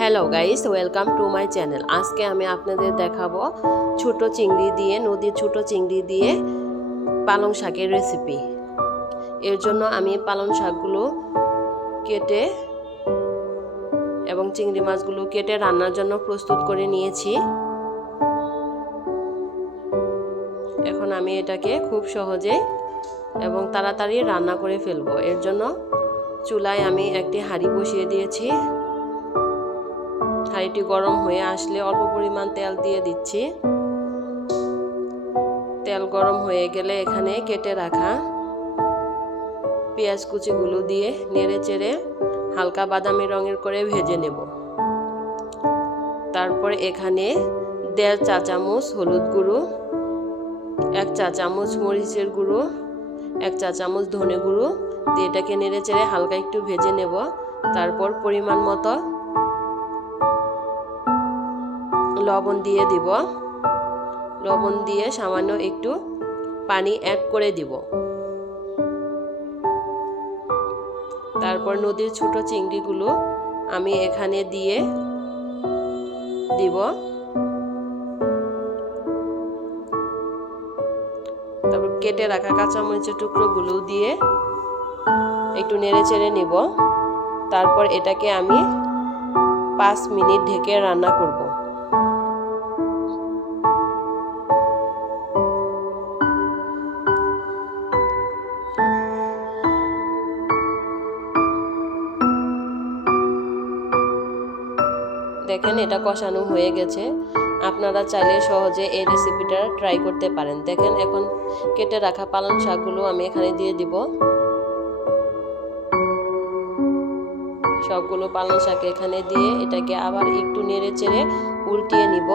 Hello guys welcome to my channel আজকে আমি আপনাদের দেখাবো ছোট চিংড়ি দিয়ে, নদীর ছোট চিংড়ি দিয়ে পালং শাকের রেসিপি এর জন্য আমি পালং শাকগুলো কেটে এবং চিংড়ি মাছগুলো কেটে রান্নার জন্য প্রস্তুত করে নিয়েছি। এখন আমি এটাকে খুব সহজে এবং তাড়াতাড়ি রান্না করে ফেলব। এর জন্য চুলায় আমি একটি হাঁড়ি বসিয়ে দিয়েছি। হাঁড়িটি গরম হয়ে আসলে অল্প পরিমাণ তেল দিয়ে দিচ্ছি। তেল গরম হয়ে গেলে এখানে কেটে রাখা পেঁয়াজ কুচিগুলো দিয়ে নেড়ে চেড়ে হালকা বাদামি রঙের করে ভেজে নেব। তারপর এখানে দেড় চা চামচ হলুদ গুঁড়ো, এক চা চামচ মরিচের গুঁড়ো, এক চা চামচ ধনে গুঁড়ো দিয়ে এটাকে নেড়ে চেড়ে হালকা একটু ভেজে নেব। তারপর পরিমাণ মতো লবণ দিয়ে দিব। লবণ দিয়ে সামান্য একটু পানি অ্যাড করে দিব। তারপর নদীর ছোট চিংড়িগুলো আমি এখানে দিয়ে দিব। তারপর কেটে রাখা কাঁচামরিচের টুকরোগুলো দিয়ে একটু নেড়ে চেড়ে নিব। তারপর এটাকে আমি পাঁচ মিনিট ঢেকে রান্না করব। দেখেন এটা কষানো হয়ে গেছে। আপনারা চাইলে সহজে এই রেসিপিটা ট্রাই করতে পারেন। দেখেন এখন কেটে রাখা পালং শাকগুলো আমি এখানে দিয়ে দিব। সবগুলো পালং শাক এখানে দিয়ে এটাকে আবার একটু নেড়ে চেড়ে উল্টিয়ে নিব।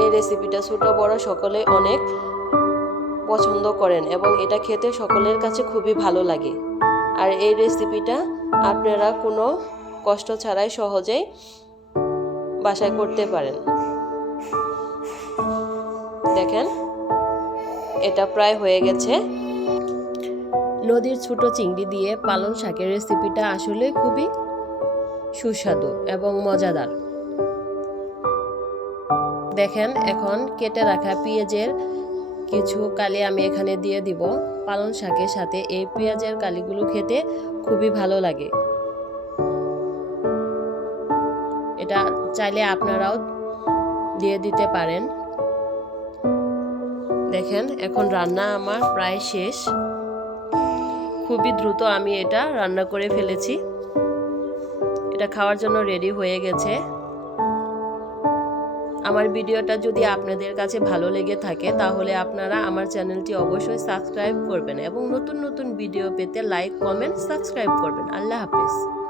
এই রেসিপিটা ছোট, বড় সকলে অনেক পছন্দ করেন এবং এটা খেতে সকলের কাছে খুবই ভালো লাগে। আর এই রেসিপিটা আপনারা কোনো কষ্ট ছাড়াই সহজেই বাসায় করতে পারেন। দেখেন, এটা প্রায় হয়ে গেছে। নদীর ছোট চিংড়ি দিয়ে পালং শাকের রেসিপিটা আসলে খুবই সুস্বাদু এবং মজাদার। দেখেন, এখন কেটে রাখা পেঁয়াজের কিছু কালি আমি এখানে দিয়ে দিব। পালং শাকের সাথে এই পেঁয়াজের কালিগুলো খেতে খুবই ভালো লাগে। এটা চাইলে আপনারাও দিয়ে দিতে পারেন। দেখেন, এখন রান্না আমার প্রায় শেষ। খুবই দ্রুত আমি এটা রান্না করে ফেলেছি। এটা খাওয়ার জন্য রেডি হয়ে গেছে। আমার ভিডিওটা যদি আপনাদের কাছে ভালো লেগে থাকে, তাহলে আপনারা আমার চ্যানেলটি অবশ্যই সাবস্ক্রাইব করবেন এবং নতুন নতুন ভিডিও পেতে লাইক কমেন্ট সাবস্ক্রাইব করবেন। আল্লাহ হাফেজ।